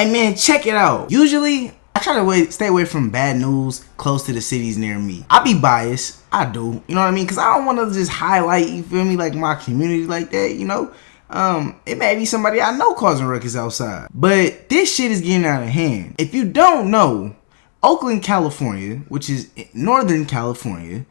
Hey man, check it out. Usually, I try to stay away from bad news close to the cities near me. I be biased. I do. You know what I mean? Because I don't want to just highlight, you feel me, like my community like that, you know? It may be somebody I know causing ruckus outside. But this shit is getting out of hand. If you don't know, Oakland, California, which is Northern California,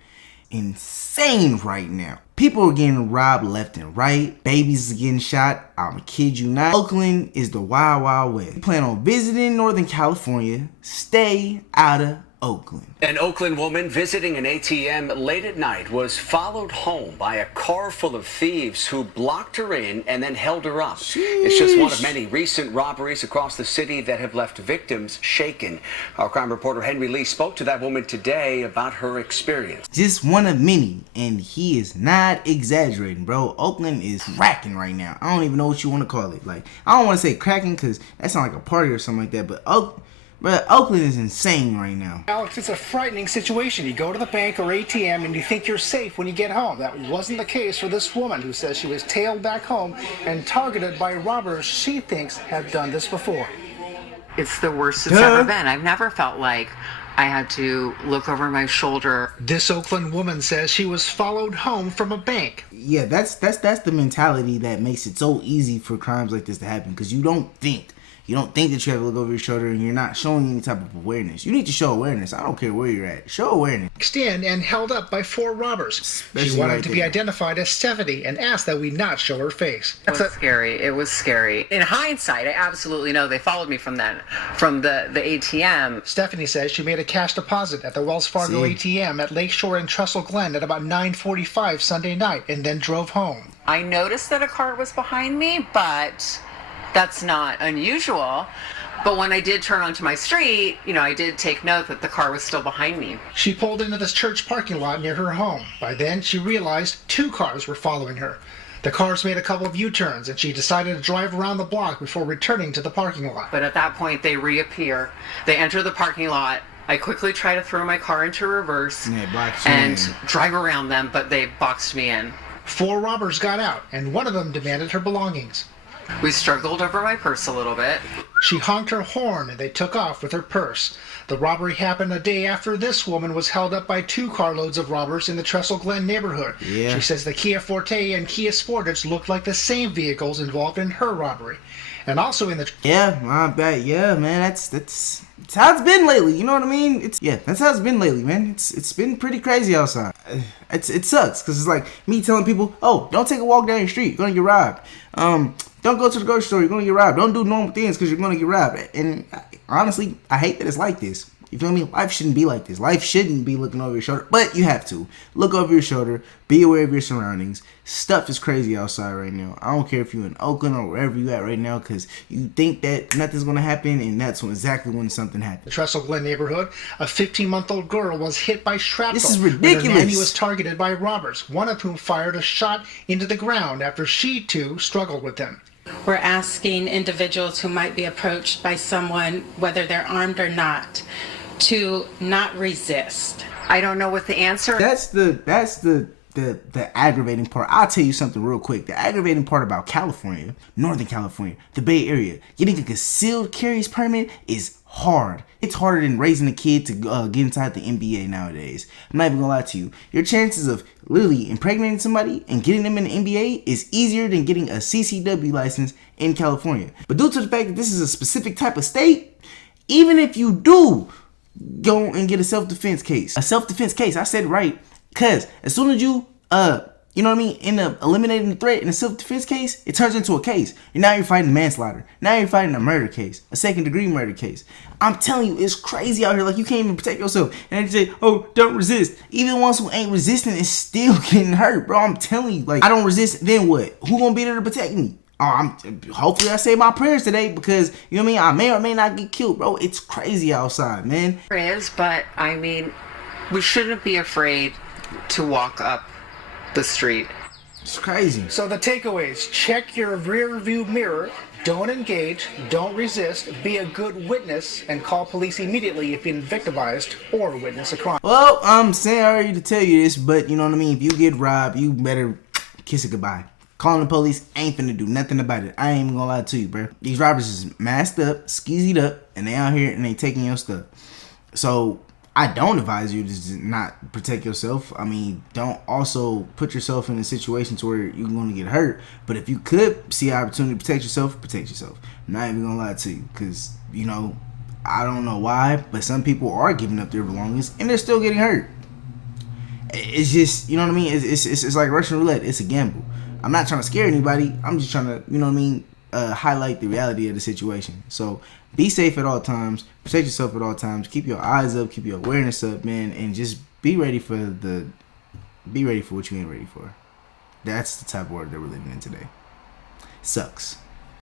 insane right now. People are getting robbed left and right. Babies are getting shot. I'm kid you not. Oakland is the wild, wild west. You plan on visiting Northern California, stay out of Oakland. An Oakland woman visiting an ATM late at night was followed home by a car full of thieves who blocked her in and then held her up. Sheesh. It's just one of many recent robberies across the city that have left victims shaken. Our crime reporter Henry Lee spoke to that woman today about her experience. Just one of many, and he is not exaggerating, bro. Oakland is cracking right now. I don't even know what you want to call it. Like, I don't want to say cracking because that sounds like a party or something like that, but Oakland is insane right now. Alex, it's a frightening situation. You go to the bank or ATM and you think you're safe when you get home. That wasn't the case for this woman who says she was tailed back home and targeted by robbers she thinks have done this before. It's the worst it's ever been. I've never felt like I had to look over my shoulder. This Oakland woman says she was followed home from a bank. Yeah, that's the mentality that makes it so easy for crimes like this to happen, because you don't think that you have to look over your shoulder and you're not showing any type of awareness. You need to show awareness. I don't care where you're at. Show awareness. Mixed in and held up by 4 robbers. Especially she wanted right to be identified as Stephanie and asked that we not show her face. It was scary. It was scary. In hindsight, I absolutely know they followed me from the ATM. Stephanie says she made a cash deposit at the Wells Fargo ATM at Lakeshore in Trestle Glen at about 9:45 Sunday night and then drove home. I noticed that a car was behind me, but that's not unusual. But when I did turn onto my street, I did take note that the car was still behind me. She pulled into this church parking lot near her home. By then, she realized 2 cars were following her. The cars made a couple of U-turns, and she decided to drive around the block before returning to the parking lot. But at that point, they reappear. They enter the parking lot. I quickly try to throw my car into reverse and drive around them, but they boxed me in. 4 robbers got out, and one of them demanded her belongings. We struggled over my purse a little bit. She honked her horn and they took off with her purse. The robbery happened a day after this woman was held up by 2 carloads of robbers in the Trestle Glen neighborhood. Yeah. She says the Kia Forte and Kia Sportage looked like the same vehicles involved in her robbery. And also in the... Yeah, my bad. Yeah, man, that's how it's been lately. You know what I mean? That's how it's been lately, man. It's been pretty crazy outside. It sucks because it's like me telling people, oh, don't take a walk down your street, you're gonna get robbed. Don't go to the grocery store, you're gonna get robbed. Don't do normal things because you're gonna get robbed. And honestly, I hate that it's like this. You feel me? Life shouldn't be like this. Life shouldn't be looking over your shoulder, but you have to. Look over your shoulder. Be aware of your surroundings. Stuff is crazy outside right now. I don't care if you're in Oakland or wherever you at right now, because you think that nothing's going to happen, and that's exactly when something happens. The Trestle Glen neighborhood, a 15-month-old girl was hit by shrapnel. This is ridiculous. When her nanny was targeted by robbers, one of whom fired a shot into the ground after she, too, struggled with them. We're asking individuals who might be approached by someone, whether they're armed or not, to not resist. I don't know what the answer. That's the aggravating part. I'll tell you something real quick. The aggravating part about California, Northern California, the Bay Area, getting a concealed carries permit is hard. It's harder than raising a kid to get inside the NBA nowadays. I'm not even gonna lie to you. Your chances of literally impregnating somebody and getting them in the NBA is easier than getting a C.C.B license in California. But due to the fact that this is a specific type of state, even if you do go and get a self-defense case, I said it right, because as soon as you you know what I mean, end up eliminating the threat in a self-defense case, it turns into a case. Now you're fighting manslaughter. Now you're fighting a murder case, a second-degree murder case. I'm telling you, it's crazy out here. Like, you can't even protect yourself. And they say, oh, don't resist. Even the ones who ain't resisting is still getting hurt, bro. I'm telling you, like, I don't resist, then what? Who gonna be there to protect me? Hopefully I say my prayers today, because, you know what I mean, I may or may not get killed, bro. It's crazy outside, man. It is, but, I mean, we shouldn't be afraid to walk up the street. It's crazy. So the takeaways: check your rear view mirror, don't engage, don't resist, be a good witness, and call police immediately if you've been victimized or witness a crime. Well, I'm sorry to tell you this, but you know what I mean, if you get robbed, you better kiss it goodbye. Calling the police ain't finna do nothing about it. I ain't even gonna lie to you, bro. These robbers is masked up, skeezied up, and they out here and they taking your stuff. So I don't advise you to just not protect yourself. I mean, don't also put yourself in a situation to where you're going to get hurt. But if you could see an opportunity to protect yourself, protect yourself. I'm not even going to lie to you because, you know, I don't know why, but some people are giving up their belongings and they're still getting hurt. It's just, you know what I mean? It's like Russian roulette. It's a gamble. I'm not trying to scare anybody. I'm just trying to, you know what I mean, highlight the reality of the situation. So be safe at all times. Protect yourself at all times. Keep your eyes up. Keep your awareness up, man, and just be ready for what you ain't ready for. That's the type of world that we're living in today. Sucks.